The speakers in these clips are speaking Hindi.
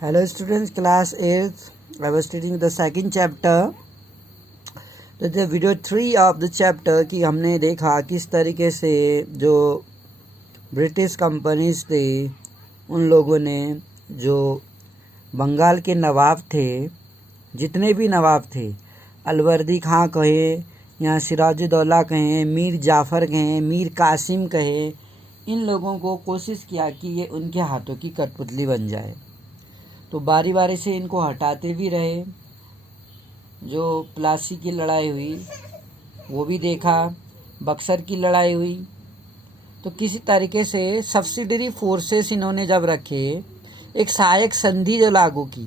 Hello students, class 8th. I was studying the second chapter. तो the video 3 of the chapter कि हमने देखा किस तरीके से जो ब्रिटिश कंपनीज थे उन लोगों ने जो बंगाल के नवाब थे, जितने भी नवाब थे, अलवर्दी खां कहे या सिराजुद्दौला कहें, मीर जाफ़र कहें, मीर कासिम कहें, इन लोगों को कोशिश किया कि ये उनके हाथों की कठपुतली बन जाए। तो बारी बारी से इनको हटाते भी रहे। जो प्लासी की लड़ाई हुई वो भी देखा, बक्सर की लड़ाई हुई। तो किसी तरीके से सब्सिडरी फोर्सेस इन्होंने जब रखे, एक सहायक संधि जो लागू की,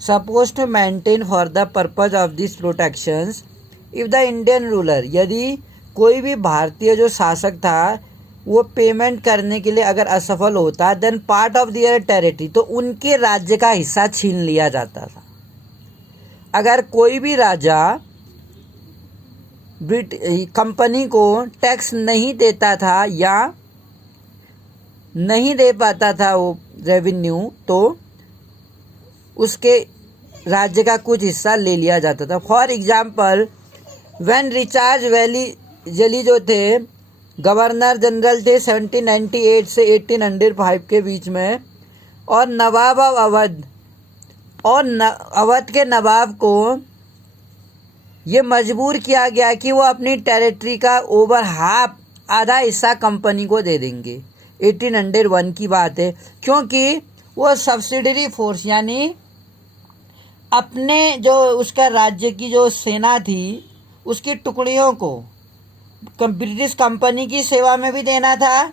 suppose to maintain for the purpose of this protections if the Indian ruler, यदि कोई भी भारतीय जो शासक था वो पेमेंट करने के लिए अगर असफल होता, then part of their territory, तो उनके राज्य का हिस्सा छीन लिया जाता था। अगर कोई भी राजा कंपनी को टैक्स नहीं देता था या नहीं दे पाता था वो रेवेन्यू, तो उसके राज्य का कुछ हिस्सा ले लिया जाता था। For example, when recharge valley जो थे गवर्नर जनरल थे 1798 से 1805 के बीच में, और नवाब ऑफ अवध और अवध के नवाब को ये मजबूर किया गया कि वो अपनी टेरिटरी का ओवर हाफ, आधा हिस्सा कंपनी को दे देंगे। 1801 की बात है, क्योंकि वो सब्सिडरी फोर्स यानी अपने जो उसका राज्य की जो सेना थी उसकी टुकड़ियों को ब्रिटिश कंपनी की सेवा में भी देना था,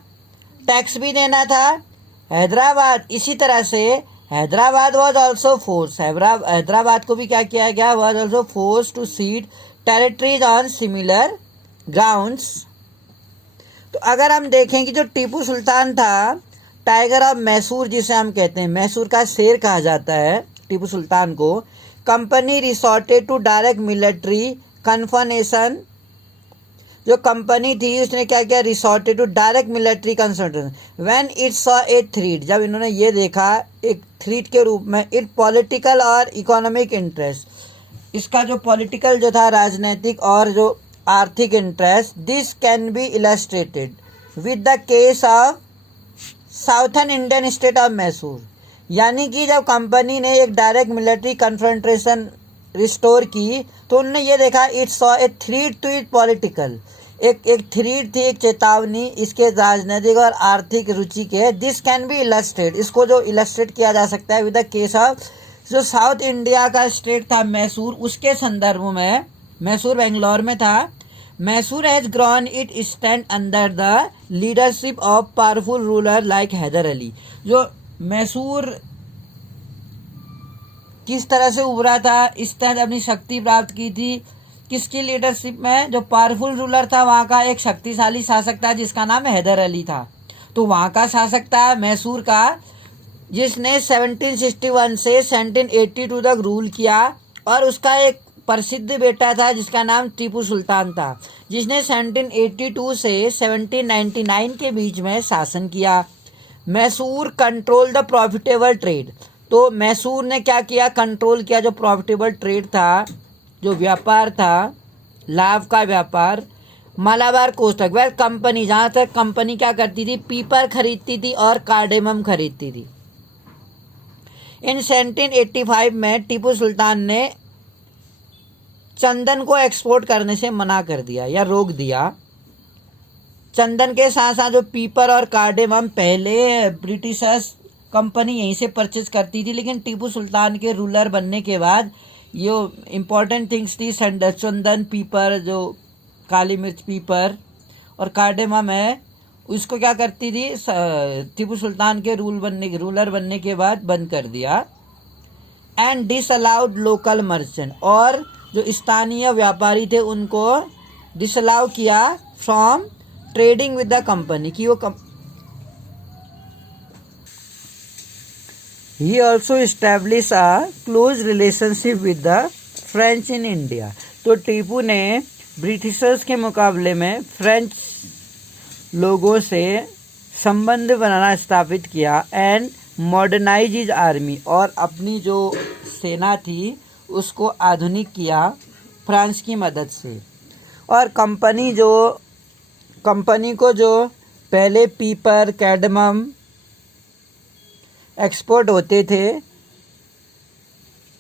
टैक्स भी देना था। हैदराबाद इसी तरह से Hyderabad was also force, Hyderabad को भी क्या किया गया, was also force to cede territories on similar grounds. तो अगर हम देखें कि जो टीपू सुल्तान था, टाइगर ऑफ मैसूर जिसे हम कहते हैं, मैसूर का शेर कहा जाता है टीपू सुल्तान को, company resorted to direct military confirmation, जो कंपनी थी उसने क्या किया, resorted to direct military consultant when it saw a threat, जब इन्होंने ये देखा एक थ्रेट के रूप में, इट पॉलिटिकल और इकोनॉमिक इंटरेस्ट, इसका जो पॉलिटिकल जो था, राजनीतिक और जो आर्थिक interest, this can be illustrated with the case of southern Indian state of Mysore. यानी कि जब कंपनी ने एक डायरेक्ट मिलिट्री कन्फ्रंटेशन रिस्टोर की तो उन्होंने ये देखा, it saw a threat to it political, एक थ्रेट थी, एक चेतावनी इसके राजनीतिक और आर्थिक रुचि के। दिस कैन बी इलस्ट्रेट, इसको जो इलस्ट्रेट किया जा सकता है विद द केस ऑफ जो साउथ इंडिया का स्टेट था मैसूर, उसके संदर्भ में, मैसूर बेंगलोर में था। Mysore has grown it stand under the leadership of powerful ruler like Hyder Ali. जो मैसूर किस तरह से उभरा था, इस तरह अपनी शक्ति प्राप्त की थी, किसकी लीडरशिप में, जो पावरफुल रूलर था वहाँ का, एक शक्तिशाली शासक था जिसका नाम हैदर अली था। तो वहाँ का शासक था मैसूर का, जिसने 1761 से 1782 तक रूल किया, और उसका एक प्रसिद्ध बेटा था जिसका नाम टीपू सुल्तान था, जिसने 1782 से 1799 के बीच में शासन किया। Mysore control the profitable trade, तो मैसूर ने क्या किया, कंट्रोल किया जो प्रॉफिटेबल ट्रेड था, जो व्यापार था, लाभ का व्यापार, मालाबार कोस्ट तक। वह कंपनी, जहाँ तक कंपनी क्या करती थी, पीपर खरीदती थी और कार्डेमम खरीदती थी। इन 1785 में टीपू सुल्तान ने चंदन को एक्सपोर्ट करने से मना कर दिया या रोक दिया। चंदन के साथ साथ जो पीपर और कार्डेमम पहले ब्रिटिशर्स कंपनी यहीं से परचेज करती थी, लेकिन टीपू सुल्तान के रूलर बनने के बाद ये इम्पोर्टेंट थिंग्स थी, चंदन, पीपर, जो काली मिर्च, पीपर और कार्डेमम है, उसको क्या करती थी, टीपू सुल्तान के रूलर बनने के बाद बंद कर दिया। एंड डिसअलाउड लोकल मर्चेंट, और जो स्थानीय व्यापारी थे उनको डिसअलाउ किया from trading with the company, कि वो He also established a close relationship with the French in India. तो टीपू ने ब्रिटिशर्स के मुकाबले में फ्रेंच लोगों से संबंध बनाना स्थापित किया, एंड मॉडर्नाइज हिज आर्मी, और अपनी जो सेना थी उसको आधुनिक किया फ्रांस की मदद से। और कंपनी को जो पहले पीपर कैडमम एक्सपोर्ट होते थे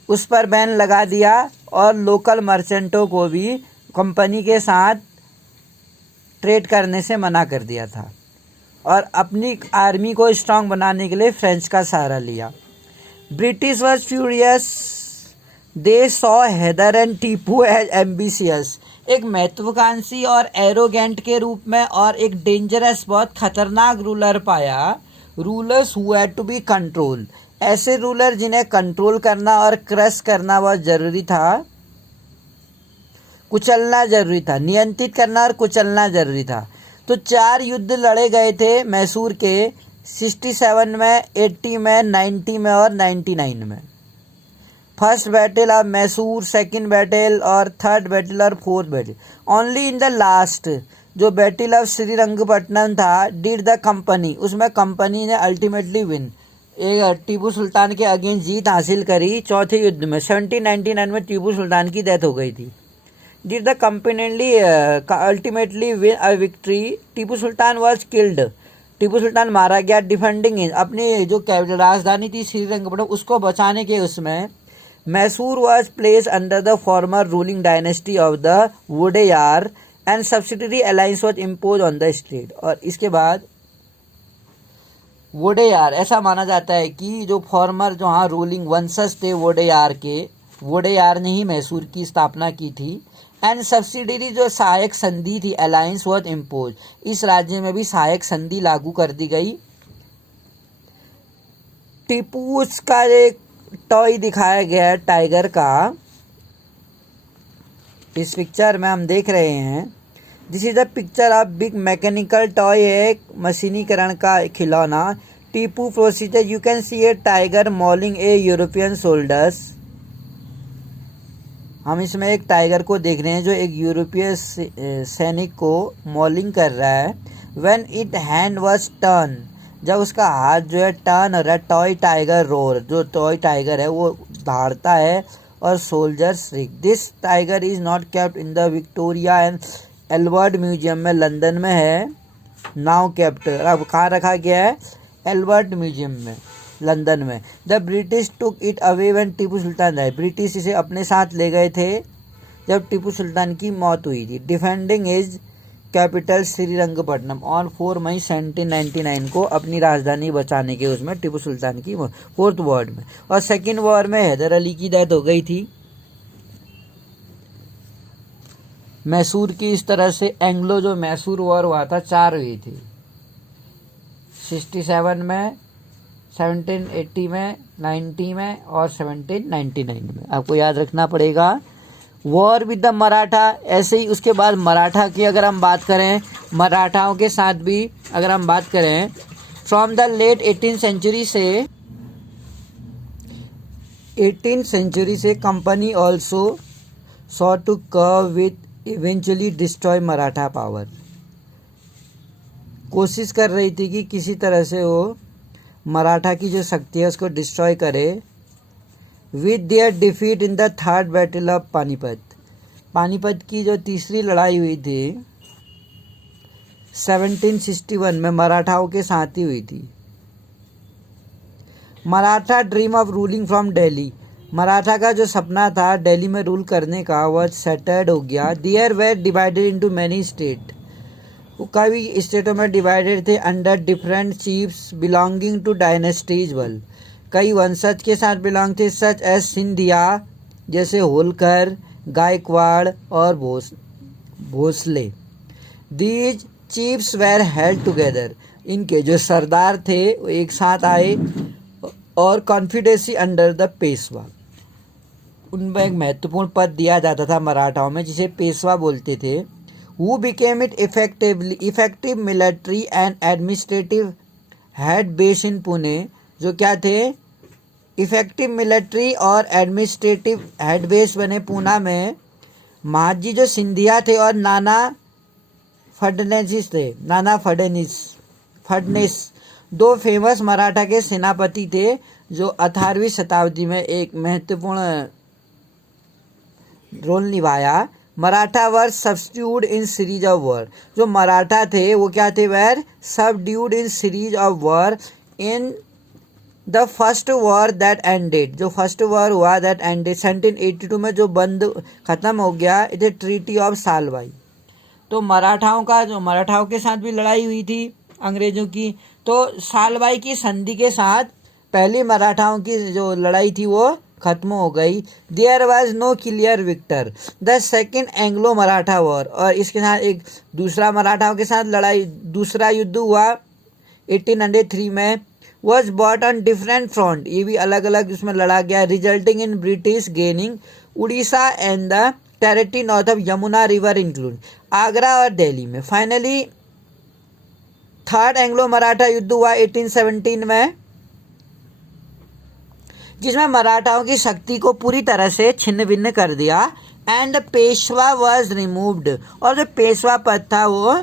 उस पर बैन लगा दिया, और लोकल मर्चेंटों को भी कंपनी के साथ ट्रेड करने से मना कर दिया था। और अपनी आर्मी को स्ट्रांग बनाने के लिए फ्रेंच का सहारा लिया। British was furious, they saw Hyder and Tipu as ambitious, एक महत्वाकांक्षी और एरोगेंट के रूप में, और एक डेंजरस, बहुत खतरनाक रूलर पाया। Rulers who had to be control, ऐसे रूलर जिन्हें कंट्रोल करना और क्रश करना बहुत जरूरी था, कुचलना जरूरी था, नियंत्रित करना और कुचलना जरूरी था। तो 4 युद्ध लड़े गए थे मैसूर के 67 में, 80 में, 90 में और 99 में। First battle of Mysore, second battle और थर्ड बैटल और fourth battle. Only in the last जो बैटल ऑफ श्रीरंगपट्टनम था, डिड द कंपनी, उसमें कंपनी ने अल्टीमेटली विन, एक टीपू सुल्तान के अगेंस्ट जीत हासिल करी। चौथे युद्ध में 1799 में टीपू सुल्तान की डेथ हो गई थी। Did the company ultimately win a victory, Tipu Sultan was killed, Tipu Sultan मारा गया। डिफेंडिंग अपनी जो कैपिटल राजधानी थी श्रीरंगपट्टनम उसको बचाने के उसमें Mysore was place under the former ruling dynasty of the Wodeyar and subsidiary alliance was impose on the state. और इसके बाद वोडेयार, ऐसा माना जाता है कि जो फॉर्मर जो हाँ रूलिंग वंशज थे वोडेयार के, वोडेयार ने ही मैसूर की स्थापना की थी। एंड सब्सिडरी जो सहायक संधि थी, अलायंस वॉज इम्पोज, इस राज्य में भी सहायक संधि लागू कर दी गई। टीपू का एक टॉय दिखाया गया है टाइगर का, इस पिक्चर में हम देख रहे हैं। This is the picture of big mechanical toy, एक मशीनीकरण का खिलौना। Tipu procedure, you can see A tiger Mouling A European soldiers. हम इसमें एक टाइगर को देख रहे हैं जो एक यूरोपीय सैनिक को मॉलिंग कर रहा है। When it hand was turn, जब उसका हाथ जो है टर्न हो रहा है, टॉय टाइगर रोर, जो टॉय टाइगर है वो दहाड़ता है और soldiers Rick. This tiger is not kept in the Victoria and Albert museum में, लंदन में है नाउ केप्ट। अब कहाँ रखा गया है? एल्बर्ट म्यूजियम में, लंदन में। The British took it away when Tipu Sultan died, British इसे अपने साथ ले गए थे जब टीपू सुल्तान की मौत हुई थी। Defending his capital Srirangapatnam on 4 मई 1799 को, अपनी राजधानी बचाने के उसमें टीपू सुल्तान की फोर्थ वॉर में। और सेकेंड वॉर में हैदर अली की डेथ हो गई थी। मैसूर की इस तरह से एंग्लो जो मैसूर वॉर हुआ था 4 हुई थी, 67 में, 1780 में, 90 में और 1799 में। आपको याद रखना पड़ेगा। वॉर विद द मराठा, ऐसे ही उसके बाद मराठा की अगर हम बात करें, मराठाओं के साथ भी अगर हम बात करें, from the late 18th century से company also sought to curb with eventually destroy Maratha power, कोशिश कर रही थी कि किसी तरह से वो मराठा की जो शक्ति है उसको डिस्ट्रॉय करे। With their defeat in the third battle of Panipat, Panipat की जो तीसरी लड़ाई हुई थी 1761 में मराठाओं के साथ ही हुई थी। Maratha dream of ruling from Delhi, Maratha का जो सपना था दिल्ली में रूल करने का वह सेटर्ड हो गया। There were divided into many state, वो कई स्टेटों में डिवाइडेड थे under different chiefs belonging to dynasties वल, कई वंशज के साथ बिलोंग थे, सच एज सिंधिया जैसे होलकर, गायकवाड़ और Bhosle. These chiefs were held together, इनके जो सरदार थे वो एक साथ आए और कॉन्फिडेंसी अंडर द पेशवा, उनमें एक महत्वपूर्ण पद दिया जाता था मराठाओं में जिसे पेशवा बोलते थे। Who became it effective military and administrative head based in Pune, जो क्या थे इफेक्टिव मिलिट्री और एडमिनिस्ट्रेटिव हेड बेस बने पूना में। महाजी जो सिंधिया थे और नाना फडनेसिस थे, नाना फडनेस दो फेमस मराठा के सेनापति थे जो 18वीं शताब्दी में एक महत्वपूर्ण रोल निभाया। Maratha were substitute in series of war, जो मराठा थे वो क्या थे, were subdued in series of war in the first war that ended, जो फर्स्ट वॉर हुआ दैट एंडेड 1782 में जो बंद खत्म हो गया, it is treaty of Salbai. तो मराठाओं के साथ भी लड़ाई हुई थी अंग्रेजों की, तो सालबाई की संधि के साथ पहली मराठाओं की जो लड़ाई थी वो खत्म हो गई। There was no clear victor the second Anglo Maratha war, और इसके साथ एक दूसरा मराठाओं के साथ दूसरा युद्ध हुआ 1803 में, was bought on different front, ये भी अलग अलग उसमें लड़ा गया, resulting in British gaining Orissa and the territory north of Yamuna river include Agra और दिल्ली में। फाइनली थर्ड एंग्लो मराठा युद्ध हुआ 1817 में, जिसमें मराठाओं की शक्ति को पूरी तरह से छिन्न भिन्न कर दिया एंड पेशवा वॉज रिमूव्ड, और जो पेशवा पद था वो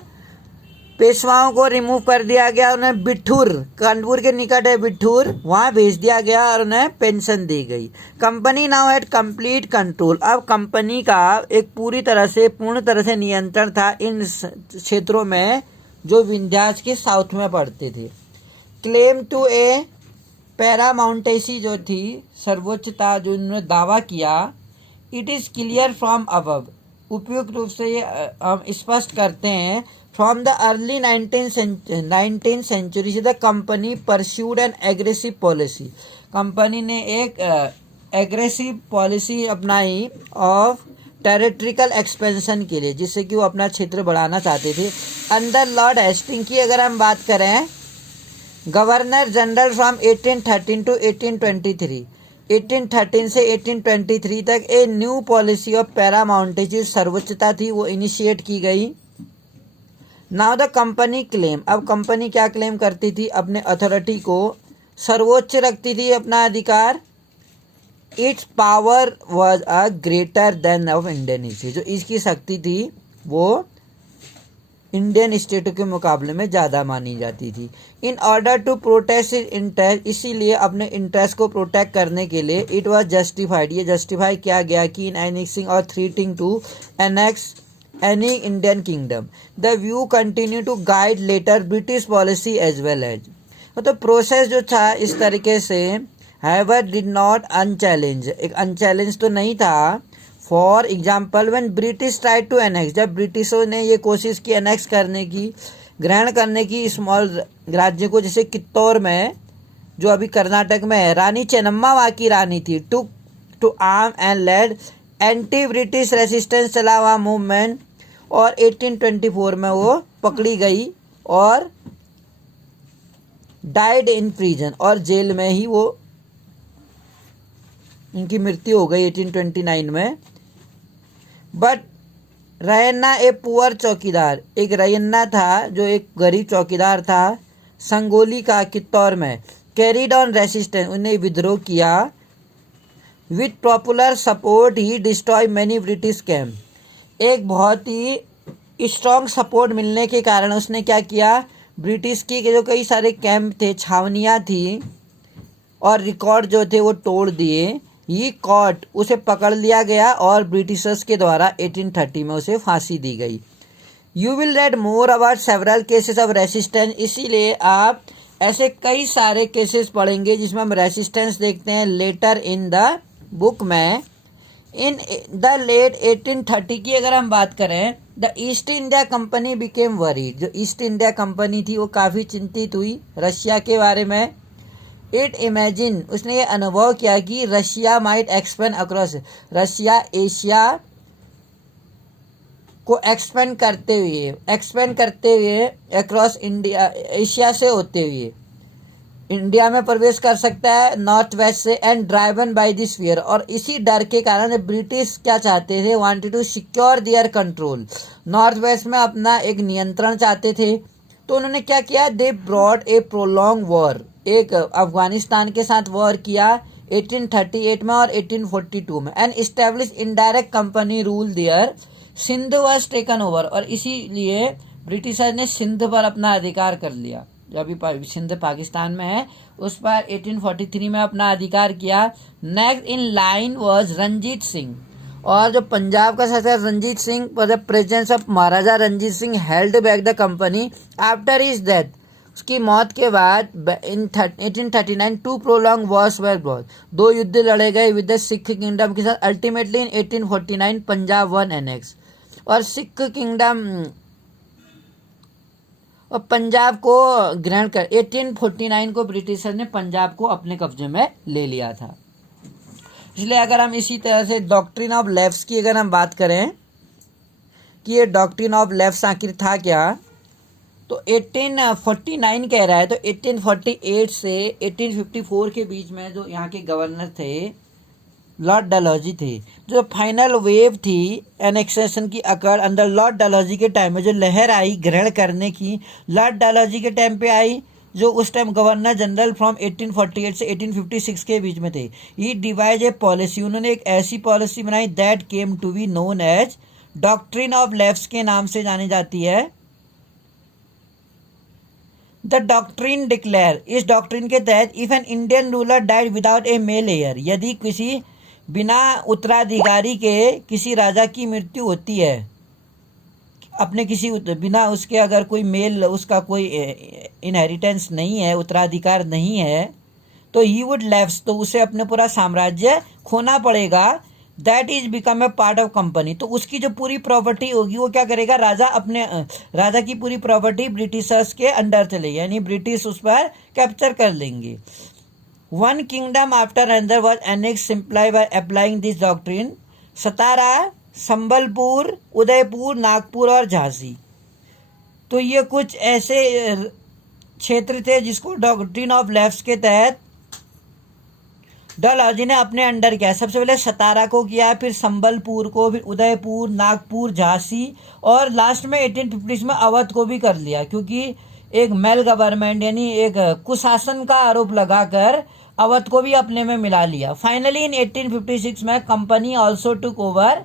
पेशवाओं को रिमूव कर दिया गया, उन्हें बिठूर, कानपुर के निकट है बिठूर, वहाँ भेज दिया गया और उन्हें पेंशन दी गई। Company now had complete control, अब कंपनी का एक पूर्ण तरह से नियंत्रण था इन क्षेत्रों में जो विंध्याचल के साउथ में पड़ते थे। क्लेम टू ए पैरामाउंटेसी जो थी सर्वोच्चता, जो उन्होंने दावा किया, it is clear from above, उपयुक्त रूप से ये हम स्पष्ट करते हैं, from the early 19th century से the company pursued an aggressive policy, company ने एक एग्रेसिव पॉलिसी अपनाई ऑफ टेरिटरिकल एक्सपेंशन के लिए, जिससे कि वो अपना क्षेत्र बढ़ाना चाहते थे। अंडर लॉर्ड हेस्टिंग की अगर हम बात करें, गवर्नर जनरल फ्रॉम 1813 टू 1823, 1813 से 1823 तक ए न्यू पॉलिसी ऑफ पैरामाउंटेज सर्वोच्चता थी वो इनिशिएट की गई। नाउ द कंपनी क्लेम, अब कंपनी क्या क्लेम करती थी, अपने अथॉरिटी को सर्वोच्च रखती थी, अपना अधिकार। It's power was a greater than of Indian state, जो इसकी शक्ति थी वो इंडियन स्टेटों के मुकाबले में ज़्यादा मानी जाती थी। In order to protect it interest, इसीलिए अपने इंटरेस्ट को प्रोटेक्ट करने के लिए इट वॉज जस्टिफाइड, ये जस्टिफाई किया गया कि इन एनेक्सिंग और threatening to annex any Indian kingdom the view continue to guide later British policy as well as, मतलब प्रोसेस जो था इस तरीके से however did not unchallenge, एक अनचैलेंज तो नहीं था। For example when British tried to annex, जब ब्रिटिशों ने ये कोशिश की एनेक्स करने की, ग्रहण करने की स्मॉल राज्य को, जैसे कित्तौर में जो अभी कर्नाटक में है, रानी चेन्नम्मा वहाँ की रानी थी, to arm and led anti British resistance चला हुआ मूवमेंट, और 1824 में वो पकड़ी गई और डाइड इन प्रिजन, और जेल में ही वो उनकी मृत्यु हो गई 1829 में। बट रैयन्ना ए पुअर चौकीदार, एक रैयन्ना था जो एक गरीब चौकीदार था संगोली का कित्तौर में, कैरिड ऑन रेसिस्टेंस, उन्हें विद्रोह किया। With popular support he destroy many British camp, एक बहुत ही स्ट्रॉन्ग सपोर्ट मिलने के कारण उसने क्या किया, ब्रिटिश की जो कई सारे कैंप थे, छावनियाँ थी और रिकॉर्ड जो थे वो तोड़ दिए। ये कॉट, उसे पकड़ लिया गया और ब्रिटिशर्स के द्वारा 1830 में उसे फांसी दी गई। You will read more about several cases of resistance, इसीलिए आप ऐसे कई सारे केसेस पढ़ेंगे जिसमें हम रेसिस्टेंस देखते हैं लेटर इन द बुक में। इन द लेट 1830 की अगर हम बात करें, the east India company became worried, जो ईस्ट इंडिया कंपनी थी वो काफ़ी चिंतित हुई रशिया के बारे में। इट इमेजिन, उसने ये अनुभव किया कि Russia might expand across, Russia Asia को एक्सपेंड करते हुए अक्रॉस इंडिया, एशिया से होते हुए इंडिया में प्रवेश कर सकता है नॉर्थ वेस्ट से, and driven by this fear, और इसी डर के कारण ब्रिटिश क्या चाहते थे, wanted to secure their control, north west में अपना एक नियंत्रण चाहते थे। तो उन्होंने क्या किया, they brought A prolong war, एक अफगानिस्तान के साथ वॉर किया 1838 में और 1842 में, and establish indirect company rule there, Sindh was taken over, और इसीलिए ब्रिटिशर्स ने सिंध पर अपना अधिकार कर लिया। जो अभी सिंध पाकिस्तान में है, उस पर 1843 में अपना अधिकार किया। Next in line was Ranjit Singh, और जो पंजाब का शासक Ranjit Singh, the presence of Maharaja Ranjit Singh held back the company after his death. उसकी मौत के बाद in 1839 two prolong wars were brought, 2 युद्ध लड़े गए विद द सिख किंगडम के साथ। अल्टीमेटली इन 1849 पंजाब वन एनेक्स, और सिख किंगडम और पंजाब को ग्रहण कर 1849 को ब्रिटिशर ने पंजाब को अपने कब्जे में ले लिया था। इसलिए अगर हम इसी तरह से डॉक्ट्रिन ऑफ लेफ्ट की अगर हम बात करें कि ये डॉक्ट्रिन ऑफ लेफ्ट आखिर था क्या, तो 1849 कह रहा है, तो 1848 से 1854 के बीच में जो यहाँ के गवर्नर थे लॉर्ड डलहौजी थे, जो फाइनल वेव थी एनेक्सेशन की अकर अंदर लॉर्ड डलहौजी के टाइम में जो लहर आई ग्रहण करने की, लॉर्ड डलहौजी के टाइम पे आई, जो उस टाइम गवर्नर जनरल फ्रॉम 1848 से 1856 के बीच में थे। ये डिवाइज ए पॉलिसी, उन्होंने एक ऐसी पॉलिसी बनाई that came to be known as doctrine of left के नाम से जानी जाती है। द डॉक्ट्रिन डिक्लेयर, इस डॉक्ट्रिन के तहत if an Indian ruler died without a male heir, यदि किसी बिना उत्तराधिकारी के किसी राजा की मृत्यु होती है, अपने किसी बिना उसके अगर कोई मेल, उसका कोई इनहेरिटेंस नहीं है, उत्तराधिकार नहीं है, तो ही वुड लेफ्ट, तो उसे अपने पूरा साम्राज्य खोना पड़ेगा। That is become a part of company, तो उसकी जो पूरी प्रॉपर्टी होगी वो क्या करेगा, राजा की पूरी प्रॉपर्टी ब्रिटिशर्स के अंडर चलेगी, यानी ब्रिटिश उस पर कैप्चर कर लेंगे। One kingdom after another was annex simply by applying this doctrine. Satara, Sambalpur, Udaipur, Nagpur और झांसी, तो ये कुछ ऐसे क्षेत्र थे जिसको डॉक्ट्रिन ऑफ लेफ्ट के तहत डलहौजी ने अपने अंडर किया। सबसे पहले सतारा को किया, फिर संबलपुर को, फिर उदयपुर, नागपुर, झांसी, और लास्ट में 1850 में अवध को भी कर लिया, क्योंकि एक मेल गवर्नमेंट यानी एक कुशासन का आरोप लगाकर अवध को भी अपने में मिला लिया। फाइनली इन 1856 में company also took over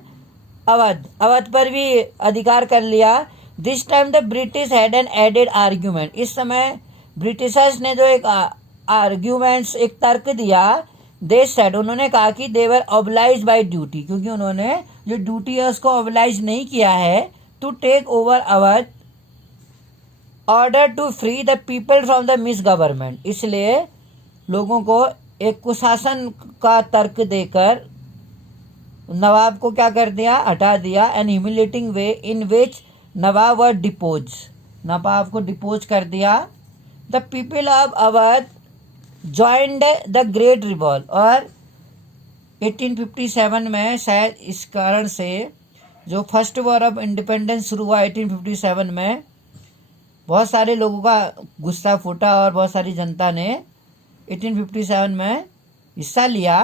Awadh पर भी अधिकार कर लिया। This time the British had an added argument, इस समय ब्रिटिशर्स ने जो एक आर्ग्यूमेंट्स, एक तर्क दिया, दे सेड, उन्होंने कहा कि दे वर ऑब्लाइज बाय ड्यूटी, क्योंकि उन्होंने जो ड्यूटी है उसको ऑब्लाइज नहीं किया है, to take over Awadh, order to free the people from the misgovernment, इसलिए लोगों को एक कुशासन का तर्क देकर नवाब को क्या कर दिया, हटा दिया। एन ह्यूमिलेटिंग वे इन विच नवाब वर डिपोज, नवाब को डिपोज कर दिया। The people of Awadh joined the great revolt, और 1857 में शायद इस कारण से जो फर्स्ट वॉर ऑफ इंडिपेंडेंस शुरू हुआ 1857 में, बहुत सारे लोगों का गुस्सा फूटा और बहुत सारी जनता ने 1857 में हिस्सा लिया।